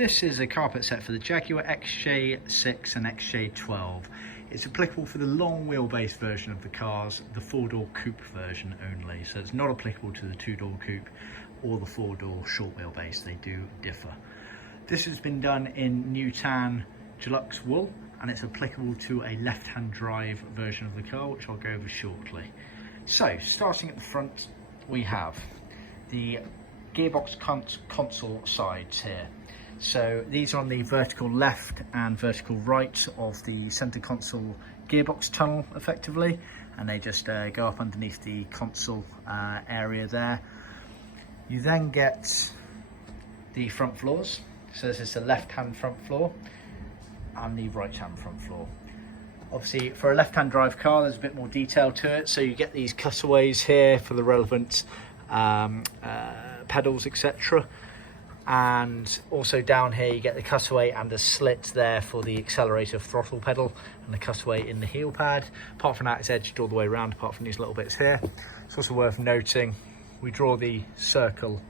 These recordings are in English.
This is a carpet set for the Jaguar XJ6 and XJ12. It's applicable for the long wheelbase version of the cars, the 4-door coupe version only. So it's not applicable to the 2-door coupe or the 4-door short wheelbase. They do differ. This has been done in new tan Deluxe wool, and it's applicable to a left-hand drive version of the car, which I'll go over shortly. So starting at the front, we have the Gearbox console sides here. So these are on the vertical left and vertical right of the center console gearbox tunnel effectively, and they just go up underneath the console area there. You then get the front floors. So this is the left hand front floor and the right hand front floor. Obviously for a left hand drive car there's a bit more detail to it, so you get these cutaways here for the relevant pedals, etc. And also down here you get the cutaway and a slit there for the accelerator throttle pedal, and the cutaway in the heel pad. Apart from that, it's edged all the way around apart from these little bits here. It's also worth noting we draw the circle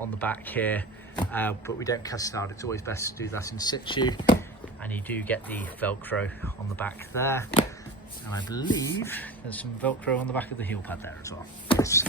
on the back here, but we don't cut it out. It's always best to do that in situ, and you do get the Velcro on the back there, and I believe there's some Velcro on the back of the heel pad there as well. Yes.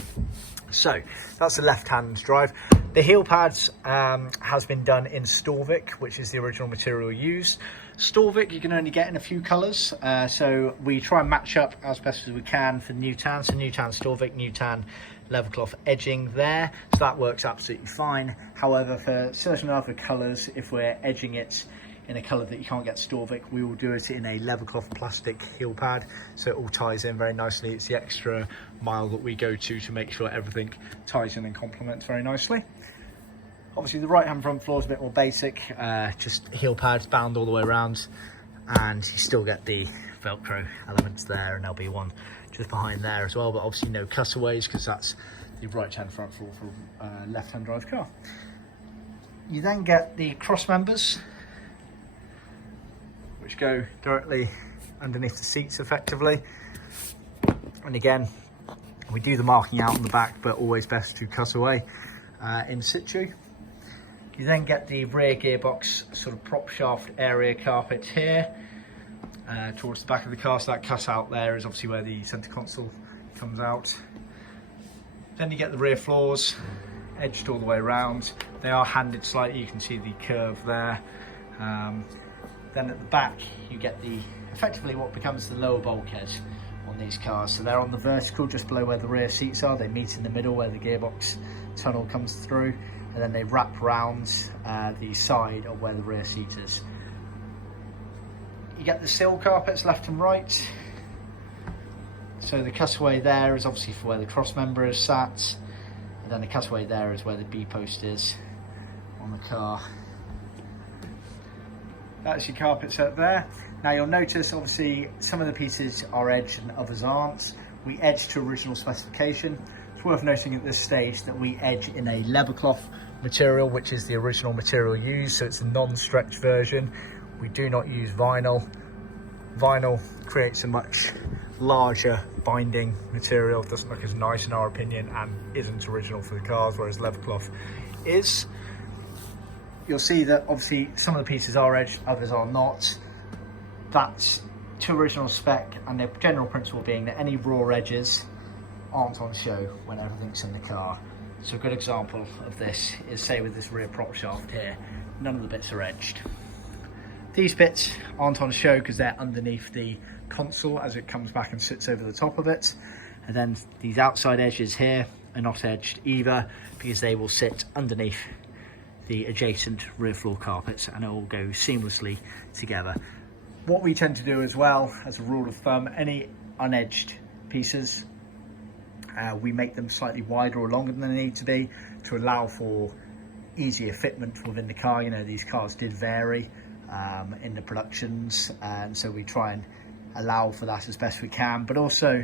So that's the left-hand drive. The heel pads has been done in Storvik, which is the original material used. Storvik you can only get in a few colours, so we try and match up as best as we can for new tan. So new tan Storvik, new tan level cloth edging there, so that works absolutely fine. However, for certain other colours, if we're edging it in a colour that you can't get Storvik, we will do it in a level cloth plastic heel pad, so it all ties in very nicely. It's the extra mile that we go to make sure everything ties in and complements very nicely. Obviously the right hand front floor is a bit more basic, just heel pads bound all the way around, and you still get the Velcro elements there, and there'll be one just behind there as well, but obviously no cutaways because that's the right hand front floor for a left hand drive car. You then get the cross members, which go directly underneath the seats effectively, and again we do the marking out on the back, but always best to cut away in situ. You then get the rear gearbox sort of prop shaft area carpet here towards the back of the car, so that cut out there is obviously where the center console comes out. Then you get the rear floors edged all the way around. They are handed slightly, you can see the curve there. Then at the back you get the effectively what becomes the lower bulkhead on these cars. So they're on the vertical just below where the rear seats are. They meet in the middle where the gearbox tunnel comes through, and then they wrap around the side of where the rear seat is. You get the sill carpets left and right. So the cutaway there is obviously for where the cross member is sat, and then the cutaway there is where the B post is on the car. That's your carpet set there. Now you'll notice obviously some of the pieces are edged and others aren't. We edge to original specification. It's worth noting at this stage that we edge in a leather cloth material, which is the original material used, so it's a non-stretch version. We do not use vinyl. Vinyl creates a much larger binding material, doesn't look as nice in our opinion, and isn't original for the cars, whereas leather cloth is. You'll see that obviously some of the pieces are edged, others are not. That's to original spec, and the general principle being that any raw edges aren't on show when everything's in the car. So a good example of this is, say with this rear prop shaft here, none of the bits are edged. These bits aren't on show because they're underneath the console as it comes back and sits over the top of it. And then these outside edges here are not edged either because they will sit underneath the adjacent rear floor carpets, and it will go seamlessly together. What we tend to do as well, as a rule of thumb, any unedged pieces, we make them slightly wider or longer than they need to be to allow for easier fitment within the car. You know, these cars did vary in the productions, and so we try and allow for that as best we can, but also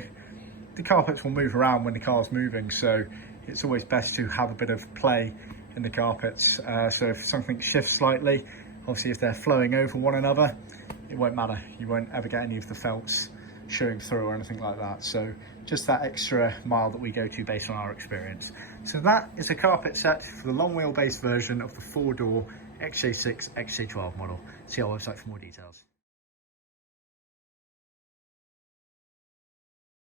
the carpets will move around when the car's moving, so it's always best to have a bit of play in the carpets. So if something shifts slightly, obviously if they're flowing over one another, it won't matter. You won't ever get any of the felts showing through or anything like that. So just that extra mile that we go to based on our experience. So that is a carpet set for the long wheelbase version of the 4-door XJ6, XJ12 model. See our website for more details.